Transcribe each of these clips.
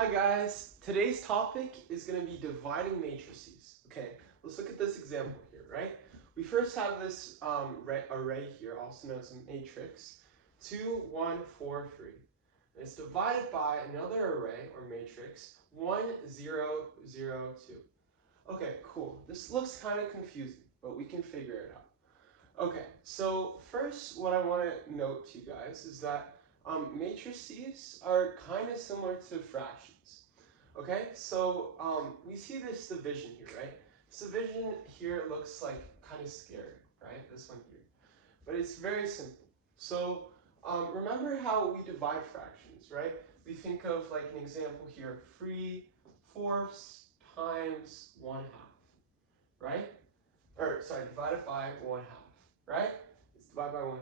Hi guys, today's topic is going to be dividing matrices. Okay, let's look at this example here, right? We first have this array here, also known as a matrix, 2, 1, 4, 3. And it's divided by another array or matrix, 1, 0, 0, 2. Okay, cool. This looks kind of confusing, but we can figure it out. Okay, so first what I want to note to you guys is that matrices are kind of similar to fractions. Okay, so we see this division here, right? This division here looks like kind of scary, right? This one here. But it's very simple. So remember how we divide fractions, right? We think of like an example here, 3/4 times 1/2, right? Or sorry, divided by 1/2, right? It's divided by 1/2.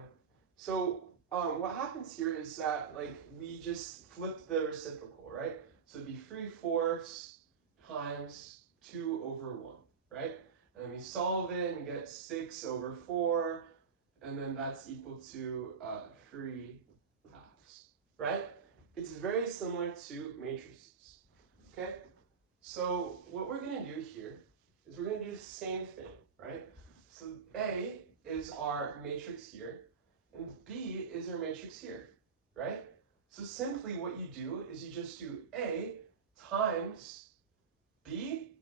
So what happens here is that like we just flip the reciprocal, right? So it'd be 3/4 times 2/1, right? And then we solve it and we get 6/4, and then that's equal to 3/2, right? It's very similar to matrices, okay? So what we're going to do here is we're going to do the same thing, right? So A is our matrix here, and B is our matrix here, right? So simply what you do is you just do A times B,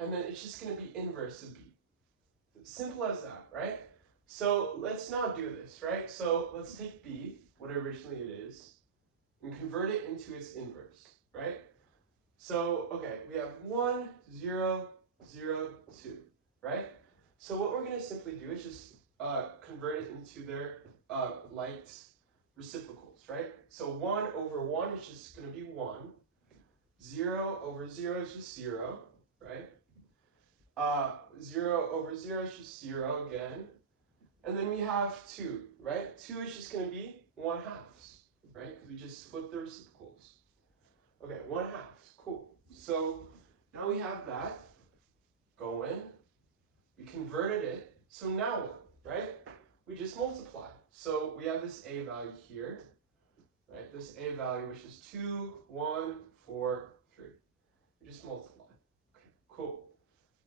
and then it's just going to be inverse of B. Simple as that, right? So let's not do this, right? So let's take B, what originally it is, and convert it into its inverse, right? So, okay, we have 1, 0, 0, 2, right? So what we're going to simply do is just convert it into their like reciprocals, right? So 1/1 is just going to be 1. 0/0 is just 0, right? 0/0 is just 0 again. And then we have 2, right? 2 is just going to be 1/2, right? Because we just flip the reciprocals. Okay, 1/2, cool. So now we have that going. We converted it. So now what, right? We just multiply. So we have this a value here, right? This a value, which is 2, 1, 4, 3. We just multiply. Okay, cool.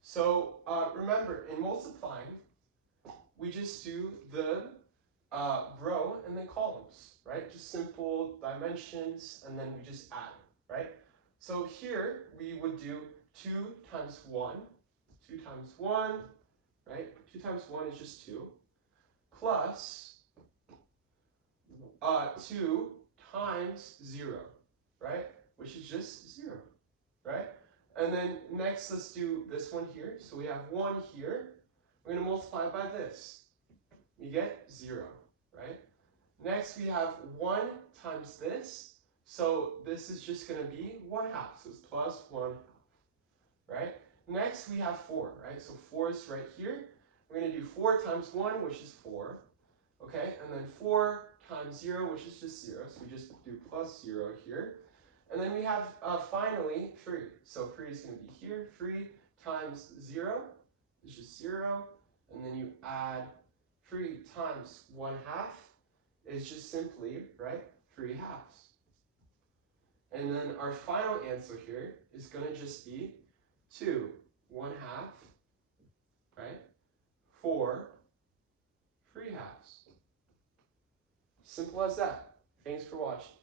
So remember, in multiplying, we just do the row and then columns, right? Just simple dimensions, and then we just add, right? So here we would do 2 times 1, 2 times 1, right? 2 times 1 is just 2, plus 2 times 0, right? Which is just 0, right? And then next, let's do this one here. So we have 1 here. We're going to multiply it by this. We get 0, right? Next, we have 1 times this. So this is just going to be 1/2. So it's plus 1/2, right? Next, we have 4, right? So 4 is right here. We're going to do 4 times 1, which is 4. Okay, and then 4 times 0, which is just 0. So we just do plus 0 here. And then we have, finally, 3. So 3 is going to be here. 3 times 0 is just 0. And then you add 3 times 1/2 is just simply, right, 3/2. And then our final answer here is going to just be 2 1/2, right, 4 3/2. Simple as that. Thanks for watching.